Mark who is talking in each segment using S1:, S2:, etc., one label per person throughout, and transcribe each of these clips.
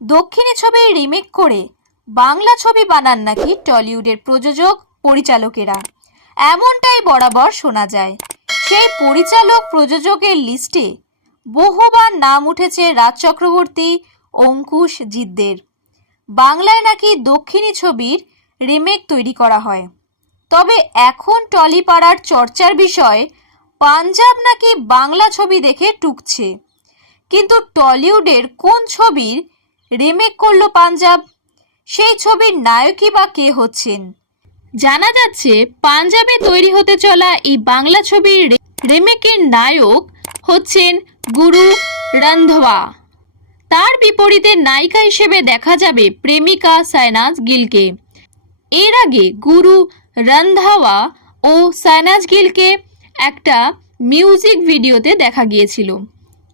S1: দক্ষিণী ছবির রিমেক করে বাংলা ছবি বানান নাকি টলিউডের প্রযোজক, পরিচালকেরা। এমনটাই বরাবর শোনা যায়। সেই পরিচালক প্রযোজকের লিস্টে বহুবার নাম উঠেছে রাজ চক্রবর্তী, অঙ্কুশ জিদ্দের। বাংলায় নাকি দক্ষিণী ছবির রিমেক তৈরি করা হয়। তবে এখন টলিপাড়ার চর্চার বিষয়, পাঞ্জাব নাকি বাংলা ছবি দেখে টুকছে। কিন্তু টলিউডের কোন ছবির রিমেক করল পাঞ্জাব। সেই ছবির নায়কই বা কে হচ্ছেন? জানা যাচ্ছে, পাঞ্জাবে তৈরি হতে চলা এই বাংলা ছবির রিমেকের নায়ক হচ্ছেন গুরু রন্ধওয়া তার বিপরীতে নায়িকা হিসেবে দেখা যাবে প্রেমিকা সাইনাজ গিলকে। এর আগে গুরু রন্ধাওয়া ও সাইনাজ গিলকে একটা মিউজিক ভিডিওতে দেখা গিয়েছিল।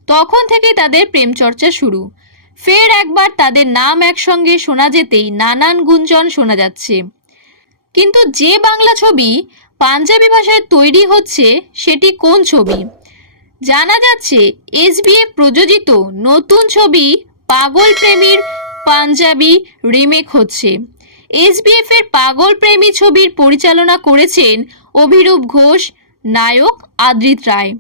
S1: তখন থেকে তাদের প্রেমচর্চা শুরু। ফের একবার তাদের নাম একসঙ্গে শোনা যেতেই নানান গুঞ্জন শোনা যাচ্ছে। কিন্তু যে বাংলা ছবি পাঞ্জাবি ভাষায় তৈরি হচ্ছে, সেটি কোন ছবি? জানা যাচ্ছে এসবিএফ প্রযোজিত নতুন ছবি পাগল প্রেমীর পাঞ্জাবি রিমেক হচ্ছে। এসবিএফ এর পাগল প্রেমী ছবির পরিচালনা করেছেন অভিরূপ ঘোষ, নায়ক আদ্রিত রায়।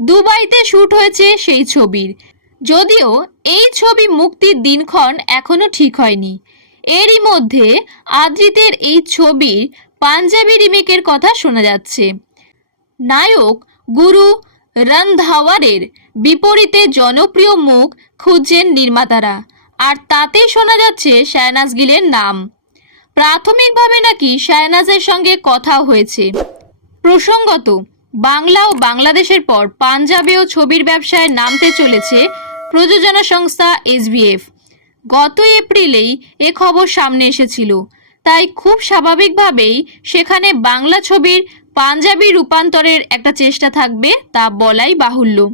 S1: দুবাইতে শ্যুট হয়েছে সেই ছবির। যদিও এই ছবি মুক্তির দিনক্ষণ এখনও ঠিক হয়নি। এরই মধ্যে আদ্রিতের এই ছবির পাঞ্জাবি রিমেকের কথা শোনা যাচ্ছে। নায়ক গুরু রন্ধাওয়ারের বিপরীতে জনপ্রিয় মুখ খুঁজছেন নির্মাতারা, আর তাতেই শোনা যাচ্ছে শায়নাজ গিলের নাম। প্রাথমিকভাবে নাকি শায়নাজের সঙ্গে কথা হয়েছে। প্রসঙ্গত, বাংলা ও বাংলাদেশের পর পাঞ্জাবেও ছবির ব্যবসায় নামতে চলেছে প্রযোজনা সংস্থা এসবিএফ। গত এপ্রিলেই এ খবর সামনে এসেছিল। তাই খুব স্বাভাবিকভাবেই সেখানে বাংলা ছবির পাঞ্জাবি রূপান্তরের একটা চেষ্টা থাকবে তা বলাই বাহুল্য।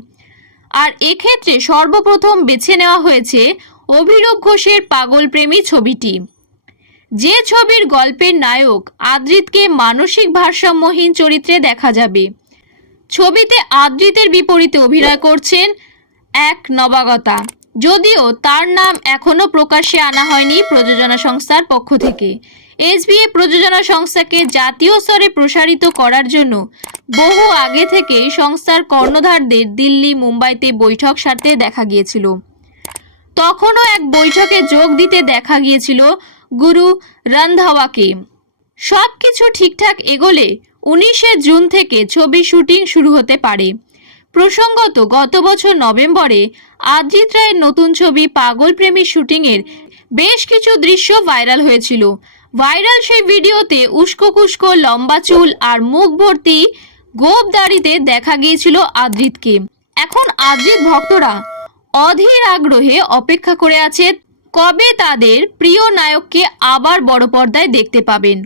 S1: আর এক্ষেত্রে সর্বপ্রথম বেছে নেওয়া হয়েছে অভিরূপ ঘোষের পাগল প্রেমী ছবিটি। যে ছবির গল্পের নায়ক আদ্রিতকে মানসিক ভারসাম্যহীন চরিত্রে দেখা যাবে। ছবিতে আদ্রিতের বিপরীতে অভিনয় করছেন এক নবাগতা। যদিও তার নাম এখনও প্রকাশ্যে আনা হয়নি প্রযোজনা সংস্থার পক্ষ থেকে। এসবিএ প্রযোজনা সংস্থাকে জাতীয় স্তরে প্রসারিত করার জন্য বহু আগে থেকে সংস্থার কর্ণধারদের দিল্লি, মুম্বাইতে বৈঠক সারতে দেখা গিয়েছিল। তখনও এক বৈঠকে যোগ দিতে দেখা গিয়েছিল গুরু রন্ধাওয়াকে। সব কিছু ঠিকঠাক এগোলে উনিশে জুন থেকে ছবি শুটিং শুরু হতে পারে। প্রসঙ্গত, গত বছর নভেম্বরে আদ্রিত রায়ের নতুন ছবি পাগল প্রেমী শুটিংয়ের বেশ কিছু দৃশ্য ভাইরাল হয়েছিল। ভাইরাল সেই ভিডিওতে উস্কো কুস্কো লম্বা চুল আর মুখ ভর্তি গোপ দাড়িতে দেখা গিয়েছিল আদ্রিতকে এখন আদ্রিত ভক্তরা অধীর আগ্রহে অপেক্ষা করে আছে কবে তাদের প্রিয় নায়ককে আবার বড় পর্দায় দেখতে পাবেন।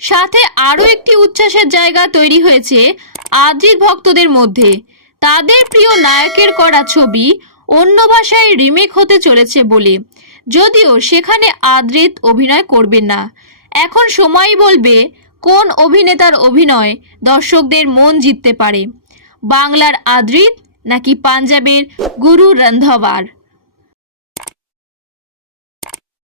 S1: সাথে আরও একটি উচ্ছ্বাসের জায়গা তৈরি হয়েছে আদ্রিত ভক্তদের মধ্যে। তাদের প্রিয় নায়কের করা ছবি অন্য ভাষায় রিমেক হতে চলেছে বলে। যদিও সেখানে আদ্রিত অভিনয় করবেন না। এখন সময়ই বলবে কোন অভিনেতার অভিনয় দর্শকদের মন জিততে পারে। বাংলার আদ্রিত নাকি পাঞ্জাবের গুরু রন্ধওয়ার?